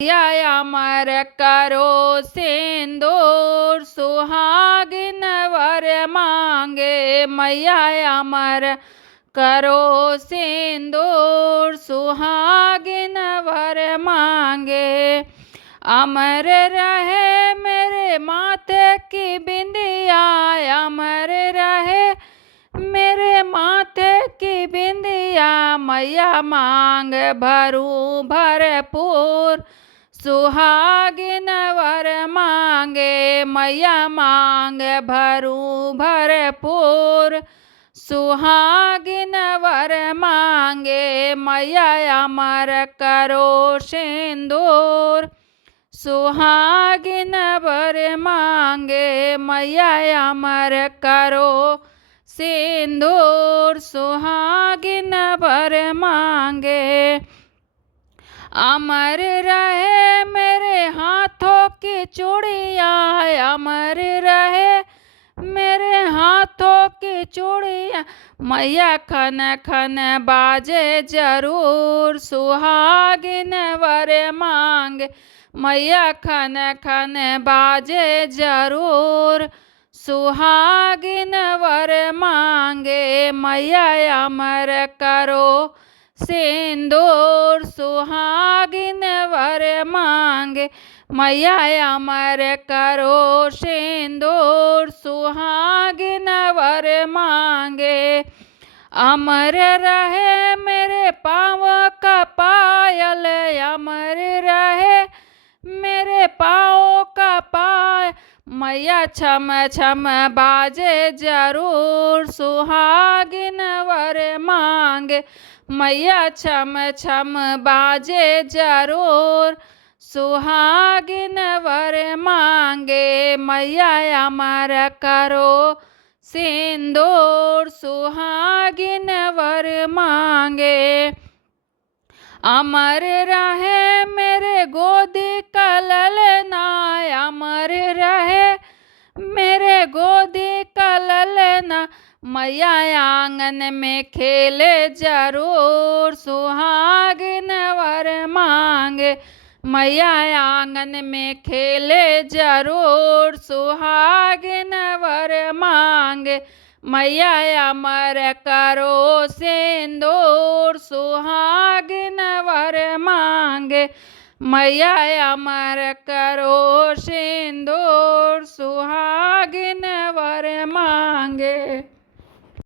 या अमर करो सिंदूर सुहागिन वर मांगे। मैया अमर करो सिंदूर सुहागिन वर मांगे। अमर रहे मेरे माथे की बिंदिया, अमर रहे मेरे माथे की बिंदिया। मैया मांग भरूं भरपूर सुहागिन वर मांगे। मैया मांग भरूं भरपूर सुहागिन वर मांगे। मैया अमर करो सिंदूर सुहागिन वर मांगे। मैया अमर करो सिंदूर सुहागिन वर मांगे। अमर रहे मेरे हाथों की चूड़िया, अमर रहे मेरे हाथों की चूड़िया। मैया खन खन बाजे जरूर सुहागिन वर मांगे। मैया खन खन बाजे जरूर सुहागिन वर मांगे। मैया अमर करो सिंदूर सुहागिन वर मांगे। मैया अमर करो सिंदूर सुहागिन वर मांगे। अमर रहे मेरे पाँव का पायल, अमर रहे मेरे पाँव का पायल। मैया छम छम बाजे जरूर सुहागिन वर मांगे। मैया छम छम बाजे जरूर सुहागिन वर मांगे। मैया अमर करो सिंदूर सुहागिन वर मांगे। अमर रहे मेरे गोदी का ललना, अमर रहे मेरे गोदी का ललना। मैया आंगन में खेले जरूर सुहागिन वर मांगे। मैया आंगन में खेले जरूर सुहागिन वर मांगे। मैया अमर करो सिंदूर सुहागिन वर मांगे। मैया अमर करो सिंदूर सुहागिन वर मांगे।